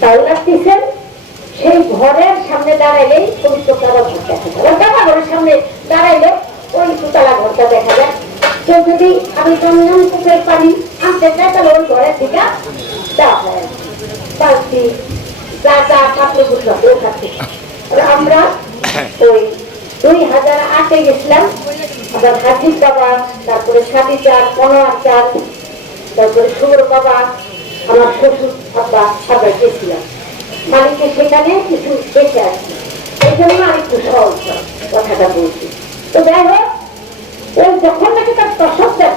তাও লাগতেছেন সেই ঘরের সামনে দাঁড়াইলেই পবিত্র কাবা ঘর দেখা যায় ওই ঘরের সামনে দাঁড়াইলে ওই দুতলা ঘরটা দেখা যায়। কেউ যদি আমি জন্ম পুকুরের পানি আনতে চাই তাহলে ওই ঘরের দিকে দেওয়া হয়। যা যা কাপড়গুলো ওঠাতে আমরা ওই দুই হাজার আটে গেছিলাম। আবার হাজির বাবা তারপরে সাদি চার পনোয়ার চার তারপরে সুর বাবা আমার শ্বশুর আব্বা সবাই গেছিলাম। মালিকের সেখানে কিছু দেখে আসছি এই জন্য আর একটু সহজ কথাটা বলছি। তো যাই হোক ওই যখন নাকি তার প্রসবটা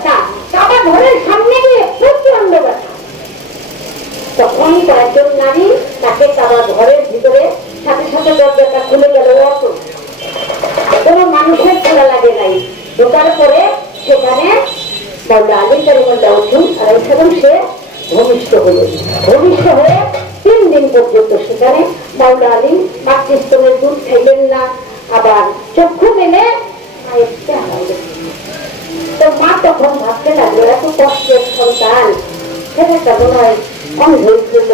কাবা ঘরের সামনে গিয়ে প্রচণ্ড ব্যথা তখনই কয়েকজন নারী তাকে কাবা ঘরের ভিতরে সাথে সাথে দরজাটা খুলে গেল অত কোনো মানুষের খোলা লাগে নাই। ঢোকার পরে সেখানে বাউলা আলী কারিমুল্লাহ উঠুন, আর সেরকম সে ভূমিষ্ঠ হলো। ভূমিষ্ঠ হয়ে তিন দিন পর্যন্ত সেখানে বাউলা আলী মাতৃস্তরের দুধ খাইলেন না, আবার চক্ষু মেলে। তো মা তখন ভাবতে লাগল, এত কষ্টের সন্তান, ছেলেটা মনে হয় অন্ধ ছিল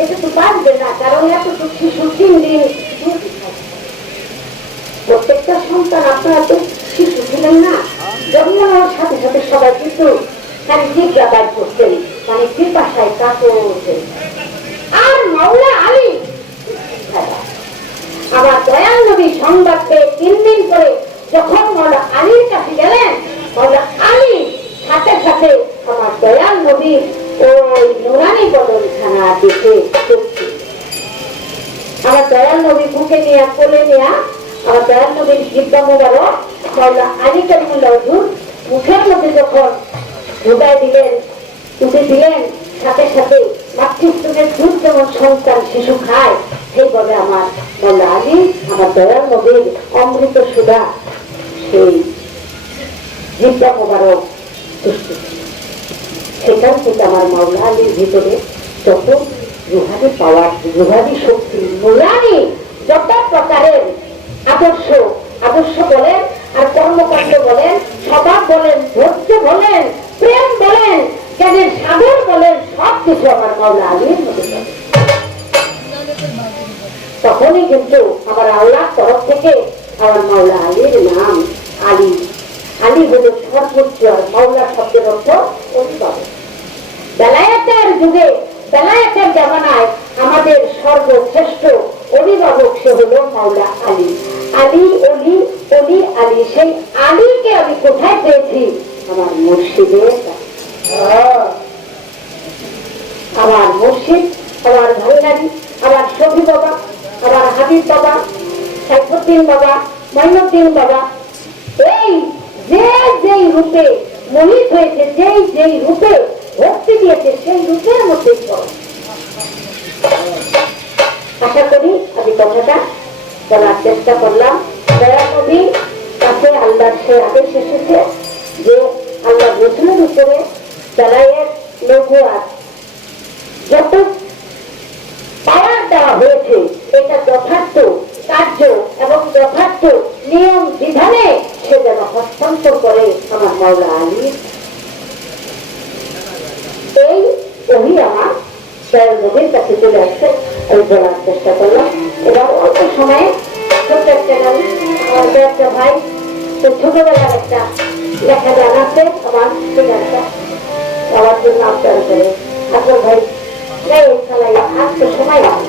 এটা তো বাঁচবে না, কারণ এত তো শিশু তিন দিন প্রত্যেকটা সন্তান আপনারা তো শিশু ছিলেন না। জন্ম সাথে সাথে সবাই কিন্তু খালি জিজ্ঞাসা করতেন মানে কৃপাশায় কাকুরতেন আর মাওলা আলী, আমার দয়াল নবী সংবাদ পেয়ে তিন দিন পরে যখন মাওলা আলীর কাছে গেলেন, মাওলা আলী সাথে সাথে আমার দয়াল নবীর ওই নুরানি বদল খানা দেখে আমার দয়াল নবী বুকে নিয়ে, কোলে নিয়ে, আমার দয়াল নবীর জিব্বা মোবারক মাওলা আলী কালিমুল্লাহ মুখের মধ্যে যখন ঢোকায় দিলেন তুলে দিলেন, সাথে সাথে মাতৃস্তনের দুধ যেমন সন্তান শিশু খায়। সেইভাবে আমার মাওলা আলী, আমার দয়াল নবীর অমৃত সুধা সেই জিব্বা মোবারক সেখান থেকে আমার মাওলা আলীর ভিতরে যত রুহানি পাওয়ার, রুহানি শক্তি, নুরানি যত প্রকারের আদর্শ আদর্শ বলেন আর কর্মকাণ্ড বলেন, স্বভাব বলেন, ধৈর্য বলেন প্রেম বলেন জ্ঞানের সাগর বলেন সব কিছু আমার মাওলা আলীর মধ্যে তখনই কিন্তু আমার আল্লাহর তরফ থেকে আমার মাওলা আলীর নাম আলী। আলী হলো সর্বোচ্চ মাওলা শব্দের অর্থ অভিভাবক। বেলায়েতের যুগে, বেলায়েতের জামানায় আমাদের সর্বশ্রেষ্ঠ অভিভাবক সে হলো মাওলা আলী। আলী অলি অলি আলী, সেই আলীকে আমি কোথায় পেয়েছি? আমার মুর্শিদের আমার মুর্শিদ আমার ভান্ডারি আমার শফি বাবা, আমার হাবিব বাবা, সাইফুদ্দিন বাবা, মঈনুদ্দিন বাবা, এই যে যেই রূপে মোহিত হয়েছে, যেই যেই রূপে ভক্তি দিয়েছে, সেই রূপের মধ্যেই পড়ে আশা করি আমি কথাটা বলার চেষ্টা করলাম। দয়া নবী কাছে আল্লাহর সে আদেশ এসেছে। যে আল্লাহ রসুলের উপরে বেলায়ের লঘু যত পাওয়ার দেওয়া হয়েছে, এটা যথার্থ কার্য এবং যথার্থ নিয়ম বিধানে সে যেন হস্তান্তর করে আমার মাওলা আলীর এই ওহি আমার দয়াল নবীর কাছে চলে আসছে। আমি বলার চেষ্টা করলাম। এবার অল্প সময়ে ছোট্ট একটা গান একটা ভাই ছোটবেলার একটা গান আছে, আমার গানটা আমার জন্য আপনার করে আপনার ভাই নেই খেলাই আজ তো সময় নাই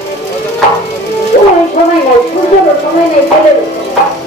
ওই সময় নাই সূর্যেরও সময় নেই ছেলেরও সময়।